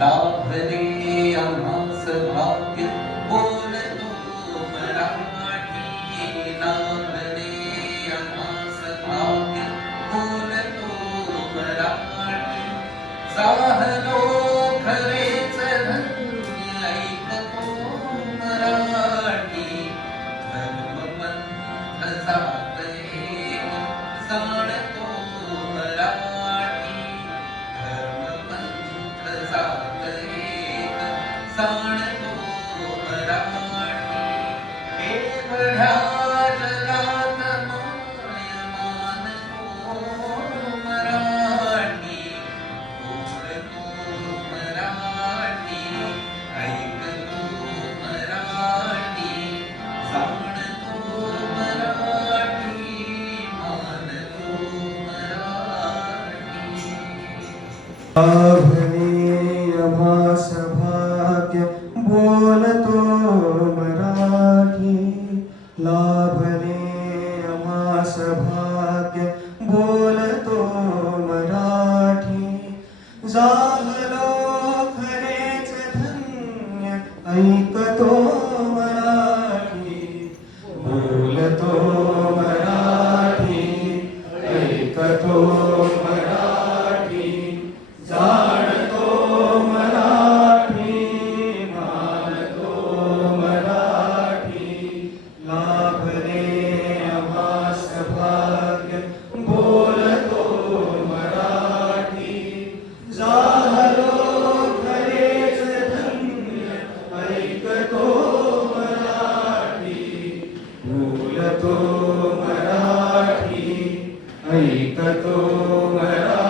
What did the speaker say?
लाभले आम्हास भाग्य बोलतो मराठी. लाभले आम्हास भाग्य बोलतो मराठी. साहलो खरेच धन्य ऐकतो मराठी. धर्मपंथ जात एक जाणतो मराठी. धर्मपंथ जात एक जाणतो मराठी. एवढ्या जगात माय मानतो मराठी. बोलतो मराठी, ऐकतो मराठी. जाणतो मराठी, मानतो मराठी. लाभले आम्हास भाग्य बोलतो मराठी. लाभले आम्हास भाग्य बोलतो मराठी. जाहलो खरेच धन्य ऐकतो मराठी. बोलतो मराठी, ऐकतो मराठी. जाणतो मराठी, मानतो मराठी. लाभले आम्हास भाग्य बोलतो मराठी. जाहलो खरेच धन्य ऐकतो मराठी. बोलतो मराठी, ऐकतो मराठी.